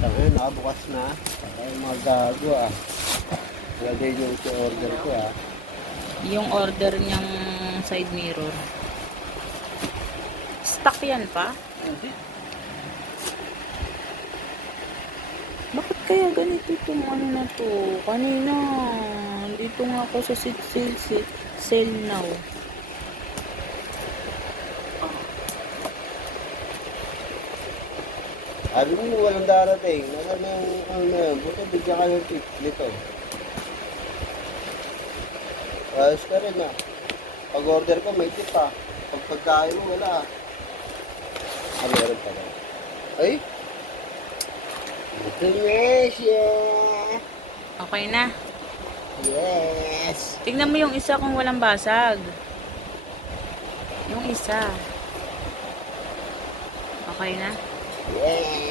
Tangin, nakabukas na. Ay, mga gago ah. Lagay yung order ko ah. Yung order niyang side mirror. Stock yan pa? Hindi. Bakit kaya ganito itong ano na to? Kanina, dito nga ako sa sale now. Sabi mo walang darating. Nasa na yung ano na yun. Buto bigyan ka ng tip nito. Ayos ka rin ah. Pag order ko may tip ah. Pag pagkain mo wala ah. Ah, meron pala. Ay! Delicious! Okay na. Yes! Tignan mo yung isa kung walang basag. Yung isa. Okay na. Yes!